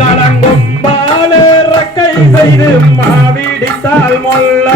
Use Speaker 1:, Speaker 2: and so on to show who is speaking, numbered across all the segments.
Speaker 1: கலங்கும் பாலு ரக்கை செய்து மாவிடித்தால் மொல்ல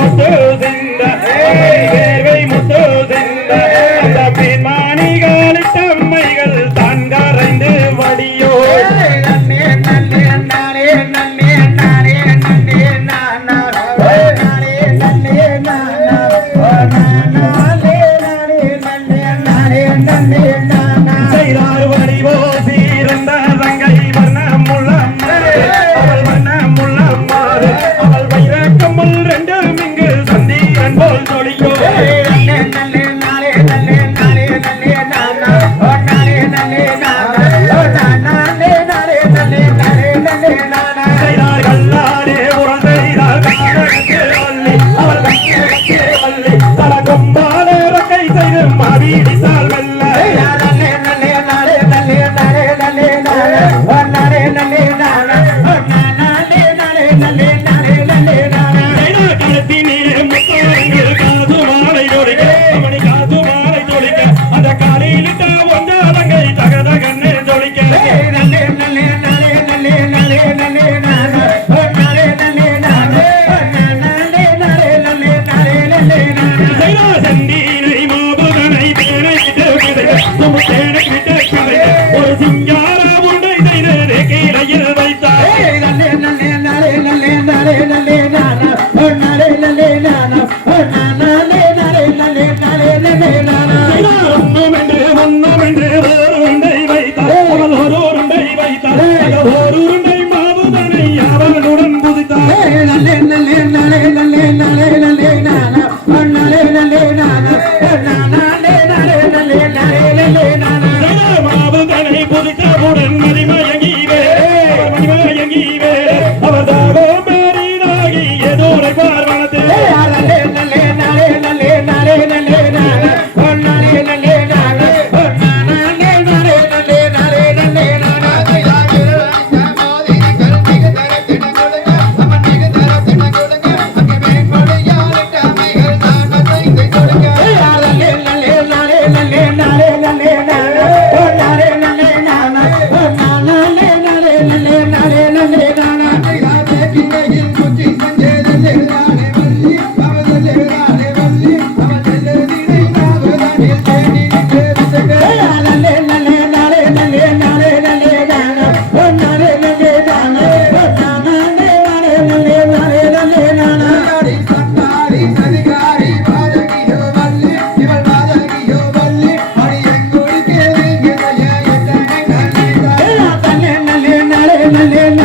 Speaker 1: ಮುತ್ತೋದಿಂದ ಬೇರ್ವೈ ಮುತ್ತೋದಿಂದ ಬೀನ್ಮಾ காலையில்
Speaker 2: ಮೇಲೆ